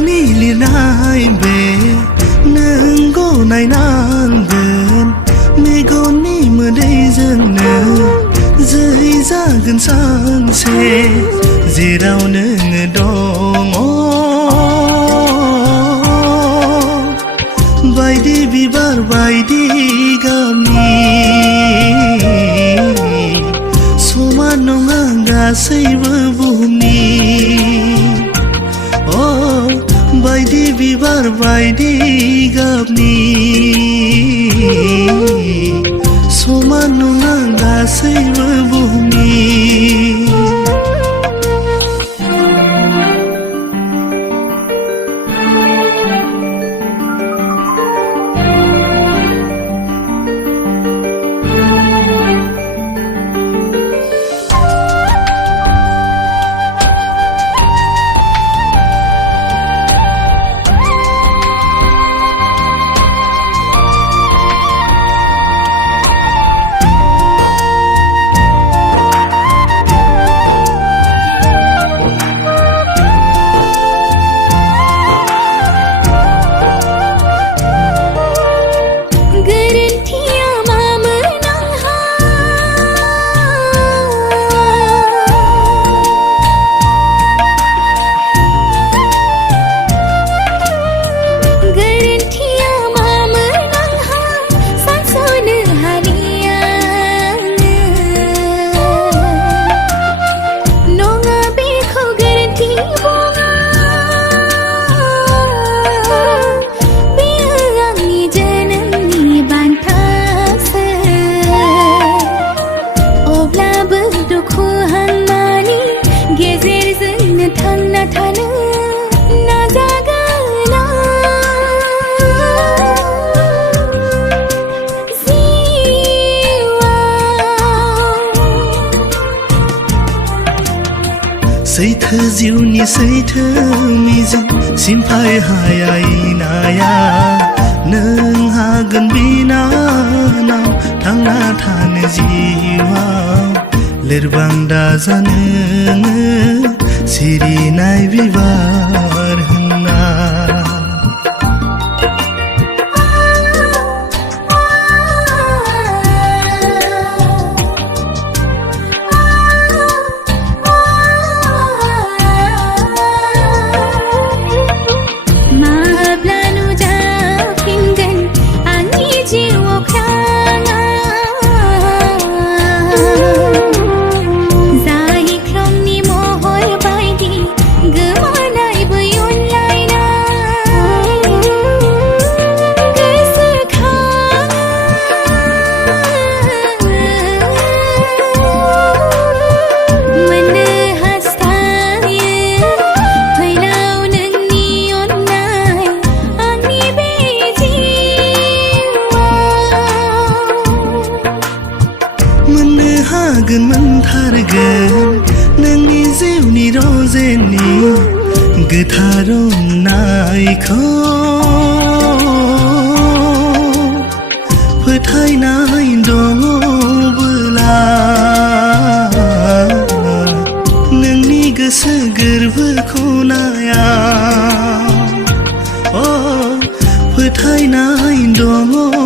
आंनि लिरनाय बे नोंखौ नायनांगोन मेगननि मोदैजोंनो जै जागोन सानसे जेराव नोङो दङ बायदि बिबार बायदि गाबनि समान नङा गासैबो बुहुमनि बायदि बिबार बायदि गाबनि समान नङा गासैबो बुहुमनि सैथो जिउनि सैथो मिजिं सिमफाय हायै नाया नों हागोन बिनानाव थांना थानो जिउआव लोरबां दाजानो सिरिनाय बिबार होनना मोनथारगोन नोंनि जिउनि रजेनि गोथार अननायखौ फोथायनाय दङब्ला नोंनि गोसो गोरबोखौ नाया फोथायनाय दङ